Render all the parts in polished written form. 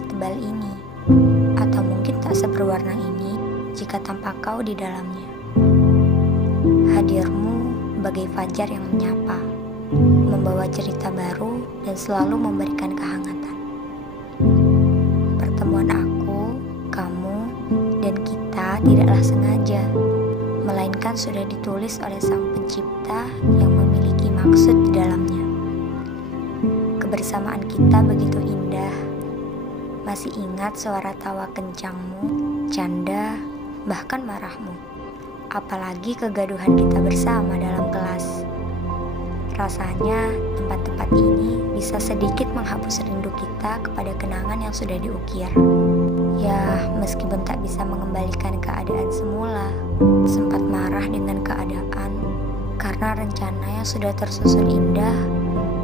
setebal ini, atau mungkin tak seberwarna ini jika tanpa kau di dalamnya. Hadirmu bagai fajar yang menyapa, membawa cerita baru dan selalu memberikan kehangatan. Pertemuan aku, kamu, dan kita tidaklah sengaja, melainkan sudah ditulis oleh Sang Pencipta yang memiliki maksud di dalamnya. Kebersamaan kita begitu indah. Masih ingat suara tawa kencangmu, canda, bahkan marahmu. Apalagi kegaduhan kita bersama dalam kelas. Rasanya tempat-tempat ini bisa sedikit menghapus rindu kita kepada kenangan yang sudah diukir. Ya, meskipun tak bisa mengembalikan keadaan semula, sempat marah dengan keadaan karena rencana yang sudah tersusun indah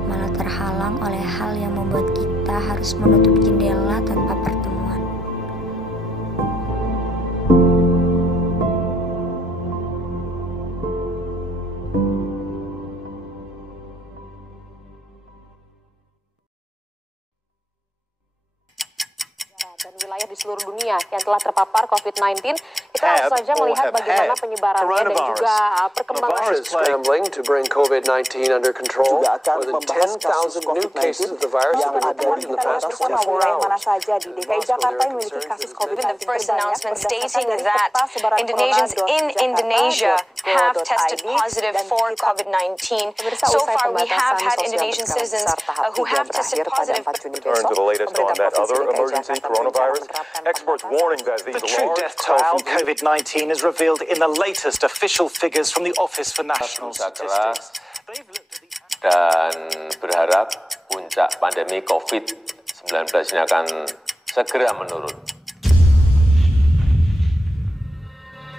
malah terhalang oleh hal yang membuat kita harus menutup jendela tanpa pertemuan. Dan wilayah di seluruh dunia yang telah terpapar COVID-19, kita langsung saja melihat bagaimana penyebarannya dan juga perkembangan. Scrambling to bring COVID-19 under control. More than 10,000 new cases of the virus have been reported in the past 24 hours. Mana saja di DKI Jakarta yang memiliki kasus COVID-19. The first announcement stating that Indonesians in Indonesia have tested positive for COVID-19. So far, we have had Indonesian citizens who have tested positive. Turn to the latest on that other emergency coronavirus. Experts warning that these The true death toll from COVID-19 is revealed in the latest official figures from the Office for National Statistics. Dan berharap puncak pandemi COVID-19 ini akan segera menurun.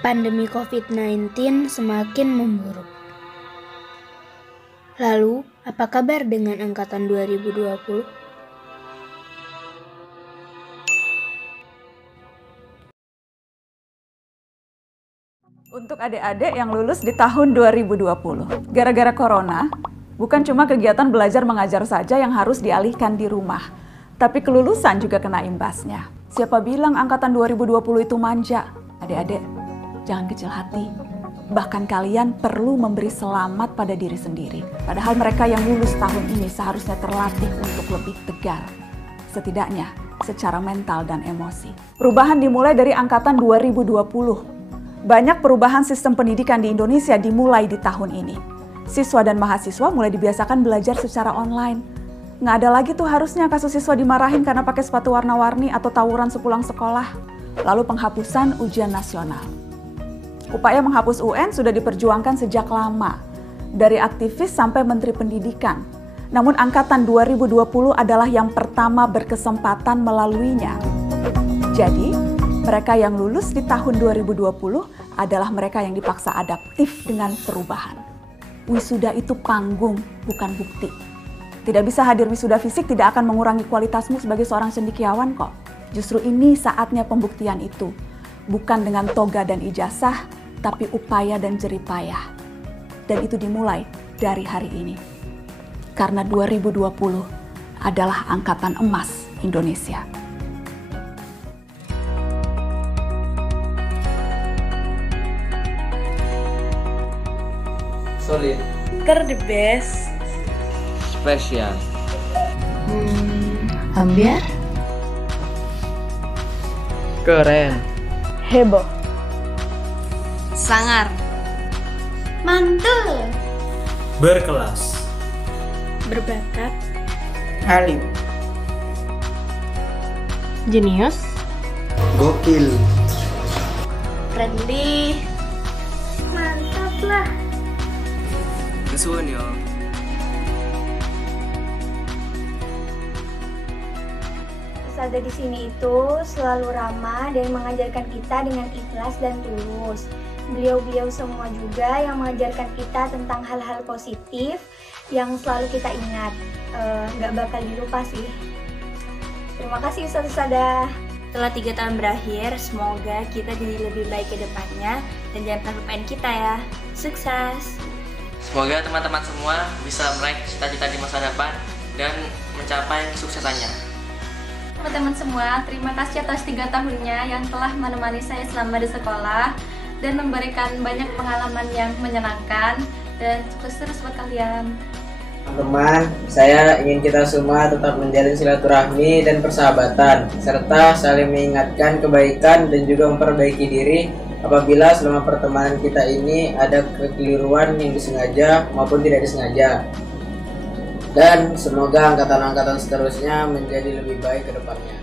Pandemi COVID-19 semakin memburuk. Lalu, apa kabar dengan angkatan 2020? Untuk adik-adik yang lulus di tahun 2020, gara-gara corona, bukan cuma kegiatan belajar mengajar saja yang harus dialihkan di rumah, tapi kelulusan juga kena imbasnya. Siapa bilang angkatan 2020 itu manja? Adik-adik, jangan kecil hati. Bahkan kalian perlu memberi selamat pada diri sendiri. Padahal mereka yang lulus tahun ini seharusnya terlatih untuk lebih tegar. Setidaknya secara mental dan emosi. Perubahan dimulai dari angkatan 2020. Banyak perubahan sistem pendidikan di Indonesia dimulai di tahun ini. Siswa dan mahasiswa mulai dibiasakan belajar secara online. Nggak ada lagi tuh harusnya kasus siswa dimarahin karena pakai sepatu warna-warni atau tawuran sepulang sekolah. Lalu penghapusan ujian nasional. Upaya menghapus UN sudah diperjuangkan sejak lama. Dari aktivis sampai Menteri Pendidikan. Namun angkatan 2020 adalah yang pertama berkesempatan melaluinya. Jadi, mereka yang lulus di tahun 2020 adalah mereka yang dipaksa adaptif dengan perubahan. Wisuda itu panggung, bukan bukti. Tidak bisa hadir wisuda fisik tidak akan mengurangi kualitasmu sebagai seorang cendekiawan kok. Justru ini saatnya pembuktian itu. Bukan dengan toga dan ijazah, tapi upaya dan jeripayah. Dan itu dimulai dari hari ini. Karena 2020 adalah angkatan emas Indonesia. Solid. The best. Spesial. Ambiar. Keren. Heboh. Sangar. Mantul. Berkelas. Berbakat. Alim. Jenius. Gokil. Friendly. Mantap lah. Kesuwen yo. Ustazah di sini itu selalu ramah dan mengajarkan kita dengan ikhlas dan tulus. Beliau-beliau semua juga yang mengajarkan kita tentang hal-hal positif yang selalu kita ingat. Nggak bakal dilupa sih. Terima kasih Ustazah. Setelah 3 tahun berakhir, semoga kita jadi lebih baik ke depannya dan jangan pernah lupain kita ya. Sukses! Semoga teman-teman semua bisa meraih cita-cita di masa depan dan mencapai kesuksesannya. Teman-teman semua, terima kasih atas 3 tahunnya yang telah menemani saya selama di sekolah dan memberikan banyak pengalaman yang menyenangkan, dan sukses terus buat kalian. Teman-teman, saya ingin kita semua tetap menjalin silaturahmi dan persahabatan, serta saling mengingatkan kebaikan dan juga memperbaiki diri apabila selama pertemanan kita ini ada kekeliruan yang disengaja maupun tidak disengaja. Dan semoga angkatan-angkatan seterusnya menjadi lebih baik ke depannya.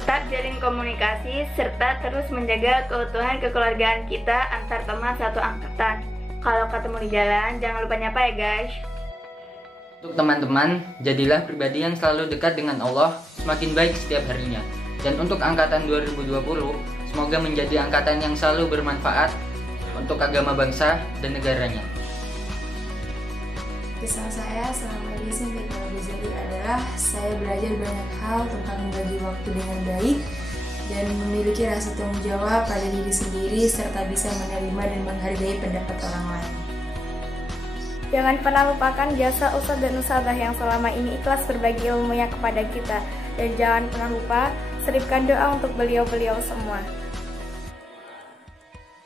Tetap jalin komunikasi serta terus menjaga keutuhan kekeluargaan kita antar teman satu angkatan. Kalau ketemu di jalan, jangan lupa nyapa ya guys. Untuk teman-teman, jadilah pribadi yang selalu dekat dengan Allah, semakin baik setiap harinya. Dan untuk angkatan 2020, semoga menjadi angkatan yang selalu bermanfaat untuk agama bangsa dan negaranya. Kesan saya selama di SMP Buzeri adalah saya belajar banyak hal tentang membagi waktu dengan baik dan memiliki rasa tanggung jawab pada diri sendiri serta bisa menerima dan menghargai pendapat orang lain. Jangan pernah lupakan jasa ustadz dan ustadzah yang selama ini ikhlas berbagi ilmunya kepada kita. Dan jangan pernah lupa selipkan doa untuk beliau-beliau semua.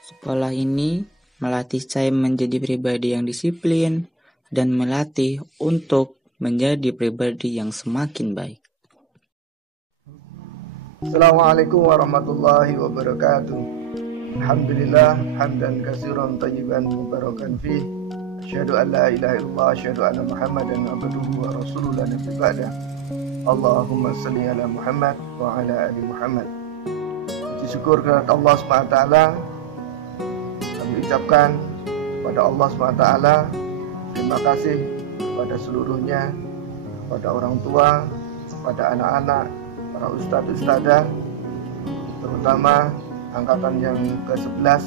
Sekolah ini melatih saya menjadi pribadi yang disiplin dan melatih untuk menjadi pribadi yang semakin baik. Assalamualaikum warahmatullahi wabarakatuh. Alhamdulillah hamdan katsiran thayyiban mubarakan fih. Asyhadu an la ilaha illallah, asyhadu anna Muhammadan abduhu wa rasuluhu la nabiyya ba'da. Allahumma shalli ala Muhammad wa ala ali Muhammad. Puji syukur kepada Allah SWT. Kami ucapkan kepada Allah SWT terima kasih kepada seluruhnya, kepada orang tua, kepada anak-anak, para ustadz-ustadzah, terutama angkatan yang ke-11,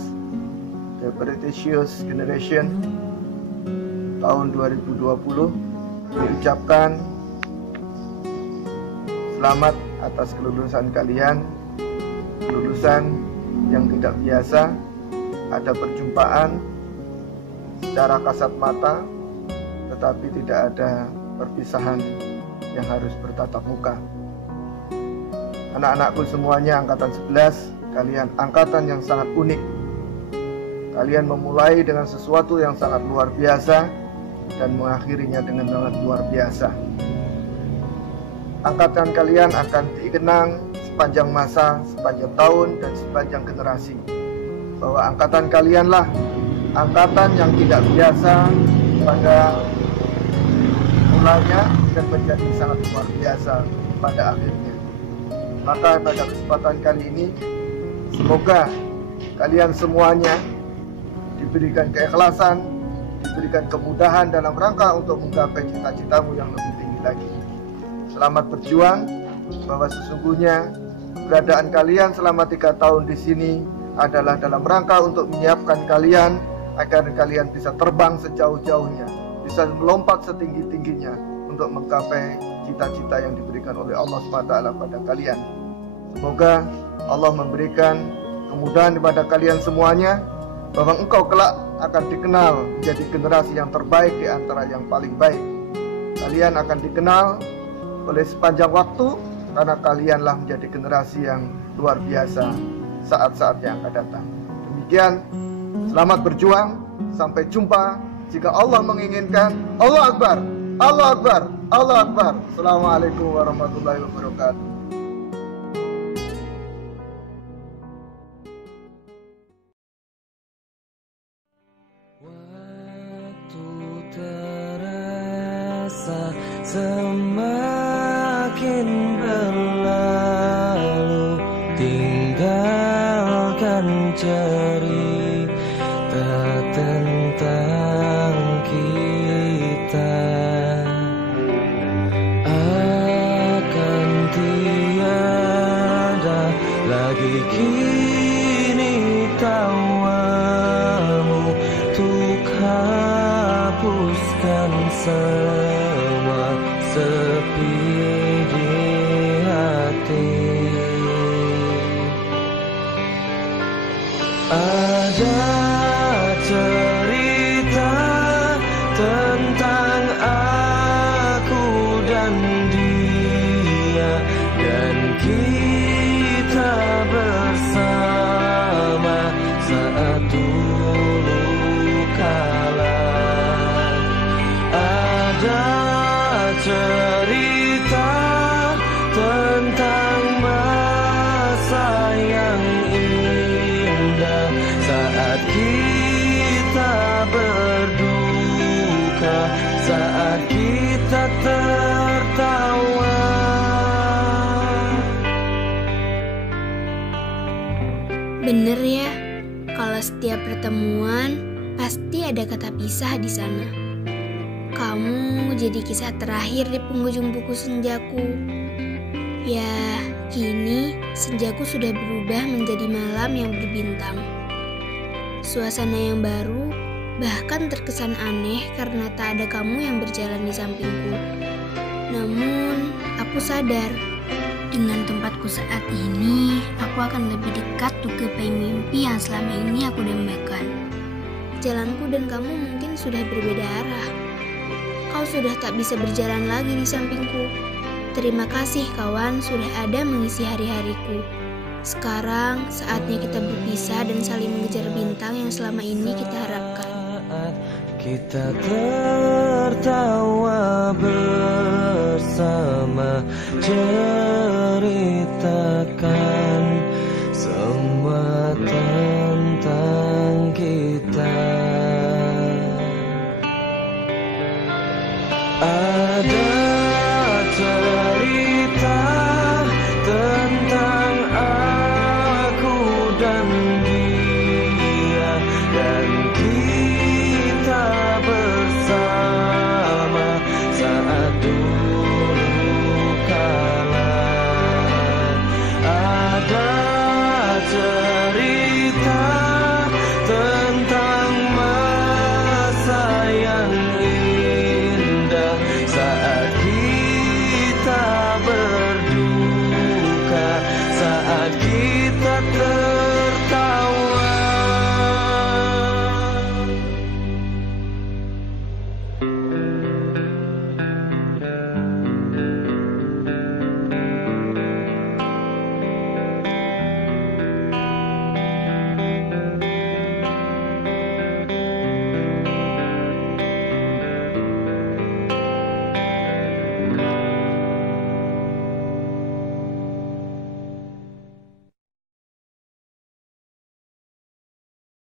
The Precious Generation tahun 2020. Diucapkan selamat atas kelulusan kalian, kelulusan yang tidak biasa. Ada perjumpaan secara kasat mata, tetapi tidak ada perpisahan yang harus bertatap muka. Anak-anakku semuanya angkatan 11, kalian angkatan yang sangat unik. Kalian memulai dengan sesuatu yang sangat luar biasa dan mengakhirinya dengan sangat luar biasa. Angkatan kalian akan dikenang sepanjang masa, sepanjang tahun, dan sepanjang generasi. Bahwa angkatan kalianlah angkatan yang tidak biasa pada mulanya dan menjadi sangat luar biasa pada akhirnya. Maka pada kesempatan kali ini, semoga kalian semuanya diberikan keikhlasan, diberikan kemudahan dalam rangka untuk menggapai cita-citamu yang lebih tinggi lagi. Selamat berjuang, bahwa sesungguhnya keberadaan kalian selama 3 tahun di sini adalah dalam rangka untuk menyiapkan kalian agar kalian bisa terbang sejauh-jauhnya, bisa melompat setinggi-tingginya untuk menggapai cita-cita yang diberikan oleh Allah SWT pada kalian. Semoga Allah memberikan kemudahan kepada kalian semuanya, bahwa engkau kelak akan dikenal menjadi generasi yang terbaik di antara yang paling baik. Kalian akan dikenal oleh sepanjang waktu karena kalianlah menjadi generasi yang luar biasa saat-saat yang akan datang. Demikian, selamat berjuang, sampai jumpa jika Allah menginginkan. Allah Akbar, Allah Akbar, Allah Akbar. Assalamualaikum warahmatullahi wabarakatuh. Semakin berlalu, tinggalkan cerita tentang kita. Akan tiada lagi kini tawamu untuk hapuskan semua sepi di hati. Ada cerita tentang aku dan dia dulu kala. Ada cerita tentang masa yang indah saat kita berduka, saat kita tertawa. Bener ya, kalau setiap pertemuan pasti ada kata pisah di sana. Kamu jadi kisah terakhir di penghujung buku senjaku. Ya, kini senjaku sudah berubah menjadi malam yang berbintang. Suasana yang baru, bahkan terkesan aneh karena tak ada kamu yang berjalan di sampingku. Namun, aku sadar, dengan tempatku saat ini, aku akan lebih dekat untuk gapai mimpi yang selama ini aku dambakan. Jalanku dan kamu mungkin sudah berbeda arah. Kau sudah tak bisa berjalan lagi di sampingku. Terima kasih kawan sudah ada mengisi hari-hariku. Sekarang saatnya kita berpisah dan saling mengejar bintang yang selama ini kita harapkan. Kita tertawa bersama cerita